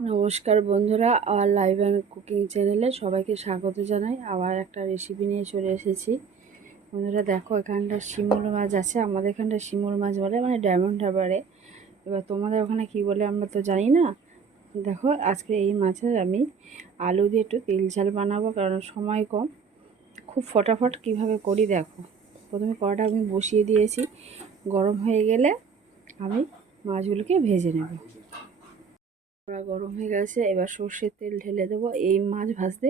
নমস্কার বন্ধুরা, আর live and cooking চ্যানেলে সবাইকে স্বাগত জানাই। আবার একটা রেসিপি নিয়ে চলে এসেছি। বন্ধুরা, দেখো, এখানটা শিমুল মাছ আছে। আমাদের এখানটা শিমুল মাছ বলে মানে ডায়মন্ড হারবারে এবার তোমাদের ওখানে কি বলে আমরা তো জানি না। দেখো, আজকে এই মাছের আমি আলু দিয়ে একটু তেল ঝাল বানাবো, কারণ সময় কম। খুব ফটাফট কীভাবে করি দেখো। প্রথমে কড়াটা আমি বসিয়ে দিয়েছি। গরম হয়ে গেলে আমি মাছগুলোকে ভেজে নেব। কড়া গরম হয়ে গেছে, এবার সর্ষের তেল ঢেলে দেবো। এই মাছ ভাজতে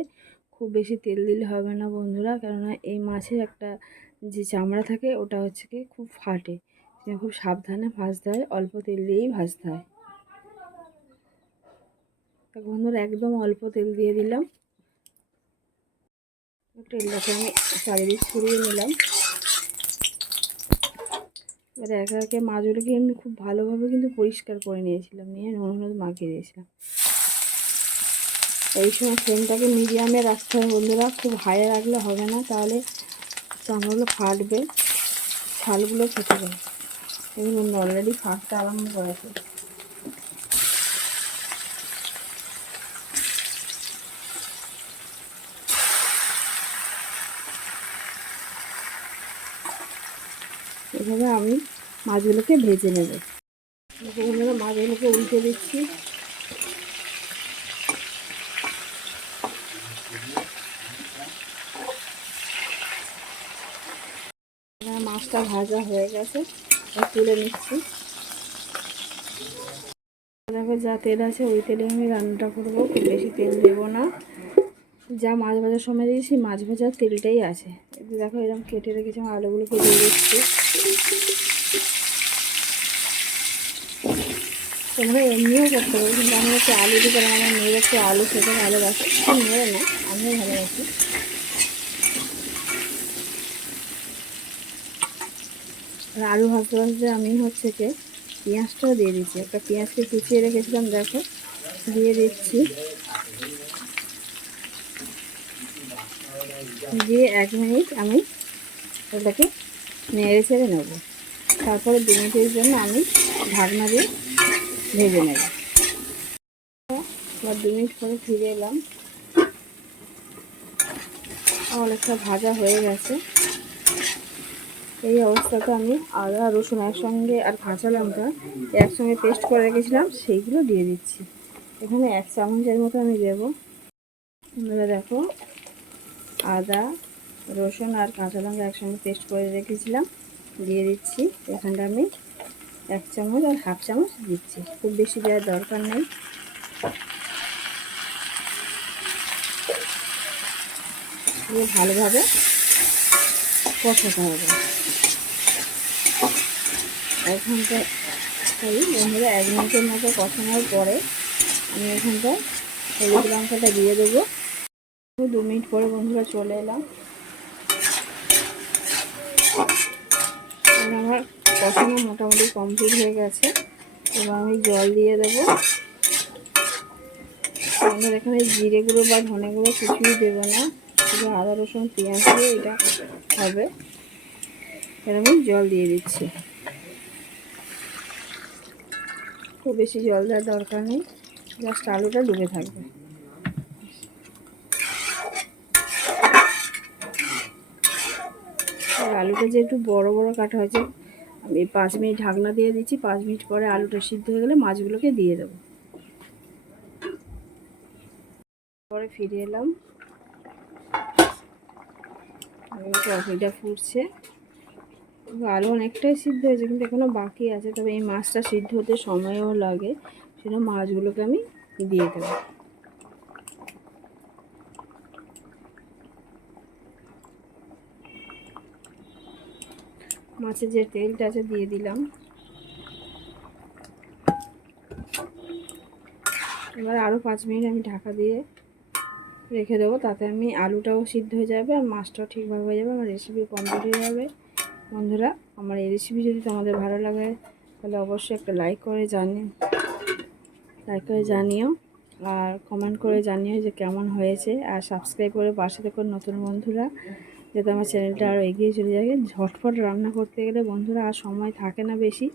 খুব বেশি তেল দিলে হবে না বন্ধুরা, কেননা এই মাছের একটা যে চামড়া থাকে, ওটা হচ্ছে কি খুব ফাটে। খুব সাবধানে ভাজতে হয়, অল্প তেল দিয়েই ভাজতে হয়। বন্ধুরা, একদম অল্প তেল দিয়ে দিলাম। তেলটাকে আমি চারিদিক ছড়িয়ে নিলাম। এবার একে একে মাছগুলোকে আমি খুব ভালোভাবে কিন্তু পরিষ্কার করে নিয়েছিলাম, নিয়ে নুন মাখিয়ে দিয়েছিলাম। এই সময় ফ্লেমটাকে মিডিয়ামে রাখতে হবে। বন্ধুরা, খুব হাইয়ে রাখলে হবে না, তাহলে চামড়াগুলো ফাটবে, ছালগুলো ফেটে যাবে। এগুলো অলরেডি ফাটতে আরম্ভ করেছে। এভাবে আমি মাছগুলোকে ভেজে নেব। মাছগুলোকে উল্টে দিচ্ছি। মাছটা ভাজা হয়ে গেছে তুলে নিচ্ছি। দেখো যা তেল আছে ওই তেলে আমি রান্নাটা করব, খুব বেশি তেল দেবো না। যা মাছ ভাজার সময় দিয়েছি মাছ ভাজার তেলটাই আছে। দেখো, এরকম কেটে রেখেছি আমার আলুগুলোকে দিয়ে দিচ্ছি। তোমরা এমনিও করতে পারো, কিন্তু আমি হচ্ছে আলু দিতে আমার মেয়ের হচ্ছে আলু খেতে ভালোবাসে। মেয়েরা না, আমিও ভালোবাসি। আর আলু ভাজতে ভাজতে আমি হচ্ছে যে পেঁয়াজটাও দিয়ে দিচ্ছি। একটা পেঁয়াজকে কুচিয়ে রেখেছিলাম, দেখো, দিয়ে দিচ্ছি। দিয়ে এক মিনিট আমি ওটাকে নেড়ে ছেড়ে নেব। তারপরে দু মিনিটের জন্য আমি ঢাকনা দিয়ে ভেজে নেব। এবার দু মিনিট পরে ফিরে এলাম। অনেকটা ভাজা হয়ে গেছে। এই অবস্থাতে আমি আদা, রসুন একসঙ্গে আর কাঁচা লঙ্কা একসঙ্গে পেস্ট করে রেখেছিলাম, সেইগুলো দিয়ে দিচ্ছি। এখানে এক চামচের মতো আমি দেবো। দেখো, আদা রসুন আর কাঁচা লঙ্কা একসঙ্গে পেস্ট করে রেখেছিলাম। দিয়ে দিচ্ছি। এখানটা আমি এক চামচ আর হাফ চামচ দিচ্ছি। খুব বেশি দেওয়ার দরকার নেই। ভালোভাবে কষাতে হবে। এখানটায় ওই বন্ধুরা এক মিনিটের মতো কষানোর পরে আমি এখানটায় হলুদ লঙ্কাটা দিয়ে দেবো। দু মিনিট পরে বন্ধুরা চলে এলাম। আমার কষানো মোটামুটি কমপ্লিট হয়ে গেছে। এবার আমি জল দিয়ে দেবো। আমাদের এখানে জিরে গুঁড়ো বা ধনে গুঁড়ো কিছুই দেবো না। শুধু আদা, রসুন, পেঁয়াজ দিয়ে এটা হবে। এবার জল দিয়ে দিচ্ছি। খুব বেশি জল দেওয়ার দরকার নেই। জাস্ট আলুটা ডুবে থাকবে। আলুটা যে একটু বড় বড় কাটা হয়েছে, আমি পাঁচ মিনিট ঢাকনা দিয়ে দিচ্ছি, পাঁচ মিনিট পরে আলুটা সিদ্ধ হয়ে গেলে মাছগুলোকে দিয়ে দেবো। পরে ফিরে এলাম। টফিটা ফুটছে। আলু অনেকটাই সিদ্ধ হয়েছে, কিন্তু এখনও বাকি আছে, তবে এই মাছটা সিদ্ধ হতে সময়ও লাগে সেটা মাছগুলোকে আমি দিয়ে দেবো। মাছের যে তেলটা আছে দিয়ে দিলাম। এবার আরও পাঁচ মিনিট আমি ঢাকা দিয়ে রেখে দেবো, তাতে আমি আলুটাও সিদ্ধ হয়ে যাবে আর মাছটাও ঠিকভাবে হয়ে যাবে, আমার রেসিপি কমপ্লিট হয়ে যাবে। বন্ধুরা, আমার এই রেসিপি যদি তোমাদের ভালো লাগে, তাহলে অবশ্যই একটা লাইক করে জানিও লাইক করে জানিও। আর কমেন্ট করে জানিও যে কেমন হয়েছে, আর সাবস্ক্রাইব করে পাশে দেখুন নতুন বন্ধুরা। যাতে আমার চ্যানেলটা আরও এগিয়ে চলে যায়। ঝটফট রান্না করতে গেলে বন্ধুরা আর সময় থাকে না বেশি।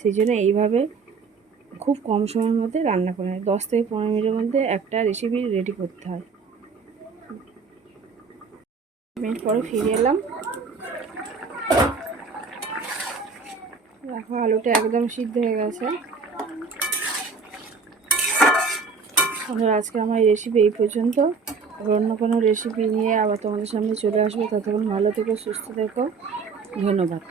সেই জন্য এইভাবে খুব কম সময়ের মধ্যে রান্না করে নেয় দশ থেকে পনেরো মিনিটের মধ্যে একটা রেসিপি রেডি করতে হয়। মিনিট পরে ফিরে এলাম। দেখো আলুটা একদম সিদ্ধ হয়ে গেছে। আজকে আমার রেসিপি এই পর্যন্ত। অন্য কোনো রেসিপি নিয়ে আবার তোমাদের সামনে চলে আসবে। ততক্ষণ ভালো থেকো, সুস্থ থেকো। ধন্যবাদ।